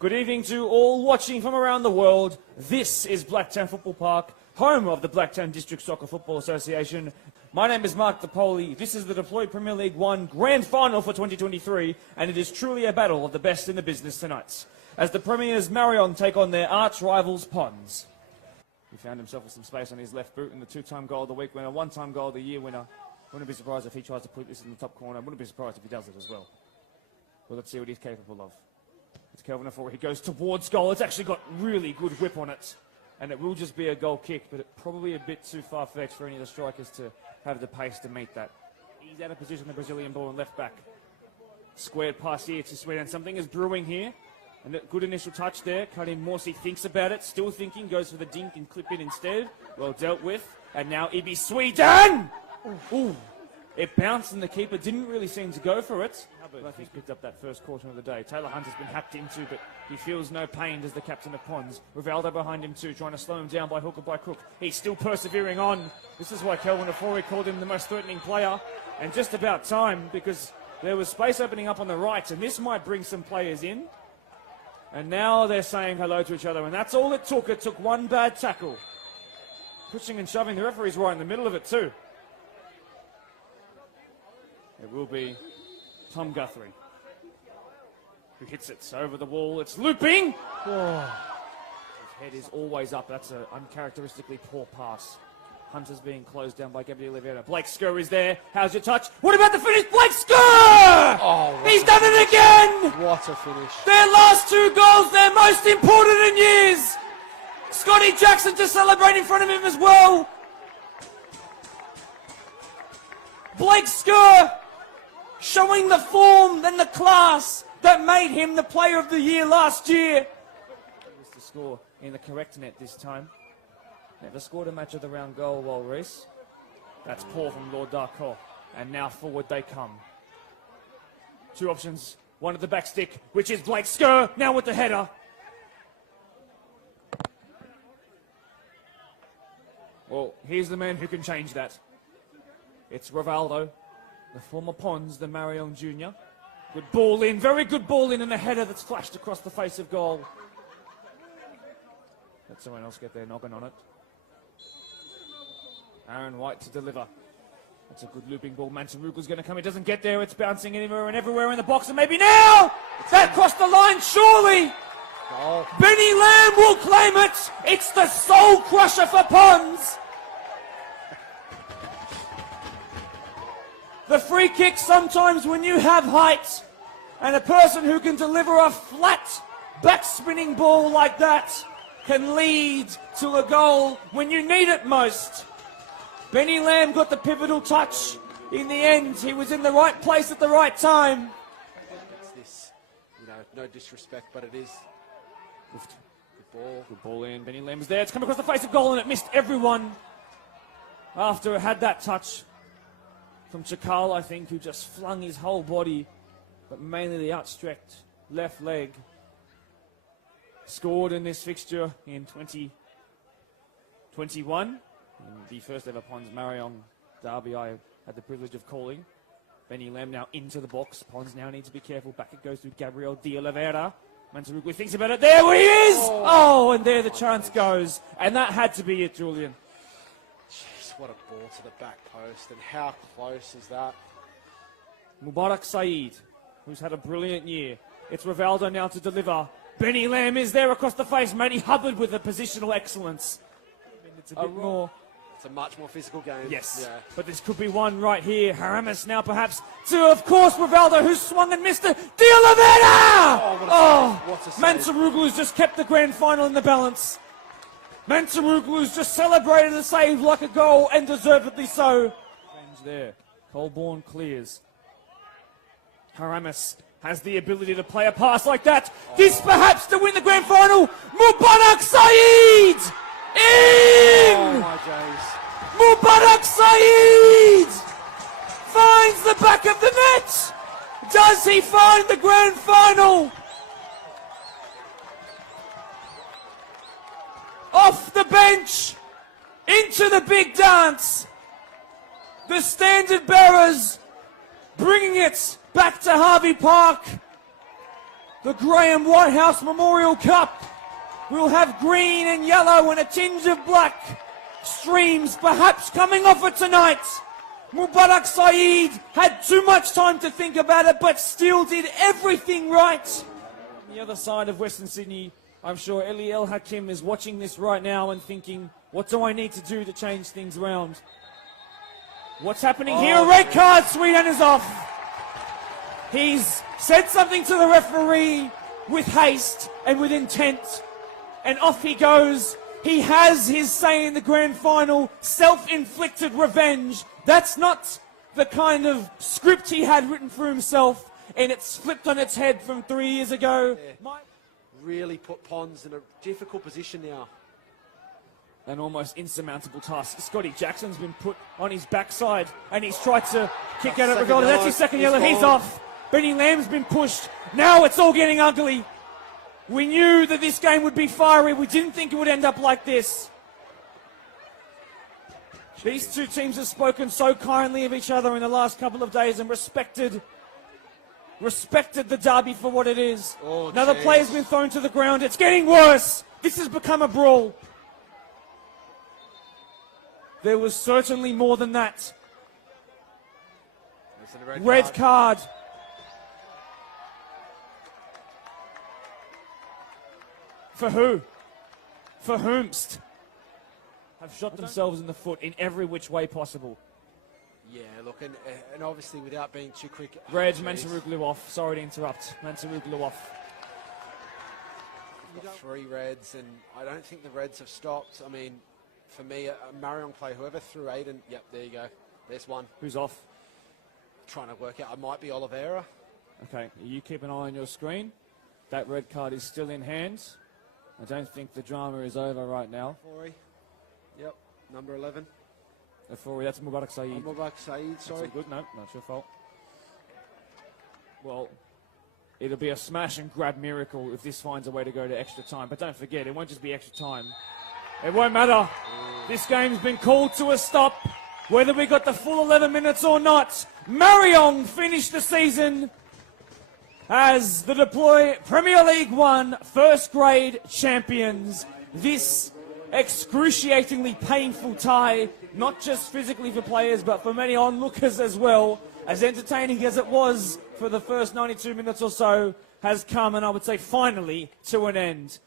Good evening to all watching from around the world. This is Blacktown Football Park, home of the Blacktown District Soccer Football Association. My name is Mark DePoli. This is the Deployed Premier League 1 Grand Final for 2023, and it is truly a battle of the best in the business tonight, as the Premiers Marion take on their arch rivals Ponds. He found himself with some space on his left boot in the two-time goal of the week winner, one-time goal of the year winner. Wouldn't be surprised if he tries to put this in the top corner. Wouldn't be surprised if he does it as well. Well, let's see what he's capable of. It's Kelvin Afori. He goes towards goal. It's actually got really good whip on it. And it will just be a goal kick, but it's probably a bit too far-fetched for any of the strikers to have the pace to meet that. He's out of position, the Brazilian ball, and left back. Squared pass here to Sweden. Something is brewing here. And a good initial touch there. Karim Morsi thinks about it. Still thinking. Goes for the dink and clip in instead. Well dealt with. And now Ibi Sweden! Ooh. It bounced and the keeper didn't really seem to go for it. But he's picked up that first quarter of the day. Taylor Hunt has been hacked into, but he feels no pain as the captain of Ponds. Rivaldo behind him too, trying to slow him down by hook or by crook. He's still persevering on. This is why Kelvin Afori called him the most threatening player. And just about time, because there was space opening up on the right, and this might bring some players in. And now they're saying hello to each other, and that's all it took. It took one bad tackle. Pushing and shoving, the referee's right in the middle of it too. It will be Tom Guthrie, who hits it over the wall. It's looping. Oh. His head is always up. That's an uncharacteristically poor pass. Hunter's being closed down by Gabriel Oliveira. Blake Skur is there. How's your touch? What about the finish? Blake Skur! Oh, he's done it again! What a finish. Their last two goals, their most important in years. Scotty Jackson to celebrate in front of him as well. Blake Skur showing the form and the class that made him the player of the year last year. He was to score in the correct net this time. Never scored a match of the round goal, Walrus. That's poor from Lord Darko. And now forward they come. Two options. One at the back stick, which is Blake Skur, now with the header. Well, here's the man who can change that. It's Rivaldo. The former Ponds, the Marion Jr. Good ball in, very good ball in, and a header that's flashed across the face of goal. Let someone else get their noggin on it. Aaron White to deliver. That's a good looping ball. Mantaruga's going to come. It doesn't get there. It's bouncing anywhere and everywhere in the box, and maybe now! That crossed the line, surely! Oh. Benny Lamb will claim it! It's the soul crusher for Ponds! The free kick, sometimes when you have height and a person who can deliver a flat back-spinning ball like that can lead to a goal when you need it most. Benny Lamb got the pivotal touch. In the end, he was in the right place at the right time. It's this, no disrespect, but it is. Good ball. Good ball in. Benny Lamb was there. It's come across the face of goal and it missed everyone after it had that touch from Chakal, I think, who just flung his whole body, but mainly the outstretched left leg. Scored in this fixture in 2021. In the first ever Ponds Marion derby I had the privilege of calling. Benny Lamb now into the box. Ponds now need to be careful. Back it goes to Gabriel de Oliveira. Mantaruga thinks about it. There he is! Oh, and there the chance goes. And that had to be it, Julian. What a ball to the back post, and how close is that? Mubarak Saeed, who's had a brilliant year. It's Rivaldo now to deliver. Benny Lamb is there across the face. Matty Hubbard with the positional excellence. It's a bit more. It's a much more physical game. Yes, yeah. But this could be one right here. Haramis now perhaps to, of course, Rivaldo, who swung and missed it. De Oliveira! What a save. Mantaruga's just kept the grand final in the balance. Mantaruga's just celebrated the save like a goal, and deservedly so. Revenge there. Colborne clears. Haramis has the ability to play a pass like that. This perhaps to win the grand final. Mubarak Saeed! In! Oh my days. Mubarak Saeed! Finds the back of the net! Does he find the grand final? Off the bench, into the big dance. The standard bearers bringing it back to Harvey Park. The Graham Whitehouse Memorial Cup will have green and yellow and a tinge of black streams perhaps coming off it tonight. Mubarak Saeed had too much time to think about it, but still did everything right. On the other side of Western Sydney, I'm sure Eli El Hakim is watching this right now and thinking, what do I need to do to change things around? What's happening here? A red card, Sweden is off. He's said something to the referee with haste and with intent, and off he goes. He has his say in the grand final, self-inflicted revenge. That's not the kind of script he had written for himself, and it's flipped on its head from 3 years ago. Yeah. Really put Pons in a difficult position now. An almost insurmountable task. Scotty Jackson's been put on his backside, and he's tried to kick out at regardless. That's his second yellow. He's off. Benny Lamb's been pushed. Now it's all getting ugly. We knew that this game would be fiery. We didn't think it would end up like this. These two teams have spoken so kindly of each other in the last couple of days and respected the derby for what it is. Another player's been thrown to the ground. It's getting worse. This has become a brawl. There was certainly more than that. Red card. For who? For whomst? Have shot themselves in the foot in every which way possible. Yeah, look, and obviously without being too quick. Red, Mansarooglu off. Sorry to interrupt. Mansarooglu off. We've got 3 reds, and I don't think the reds have stopped. I mean, for me, a Marion play, whoever threw Aiden, yep, there you go. There's one. Who's off? Trying to work out. I might be Oliveira. Okay, you keep an eye on your screen. That red card is still in hand. I don't think the drama is over right now. Fori. Yep, number 11. Fori, that's Mubarak Saeed. Mubarak Saeed, sorry. That's all good, no, not your fault. Well, it'll be a smash and grab miracle if this finds a way to go to extra time. But don't forget, it won't just be extra time. It won't matter. This game's been called to a stop, whether we got the full 11 minutes or not. Marion finished the season as the Deploy Premier League 1 first grade champions. This excruciatingly painful tie, not just physically for players, but for many onlookers as well, as entertaining as it was for the first 92 minutes or so, has come, and I would say finally, to an end.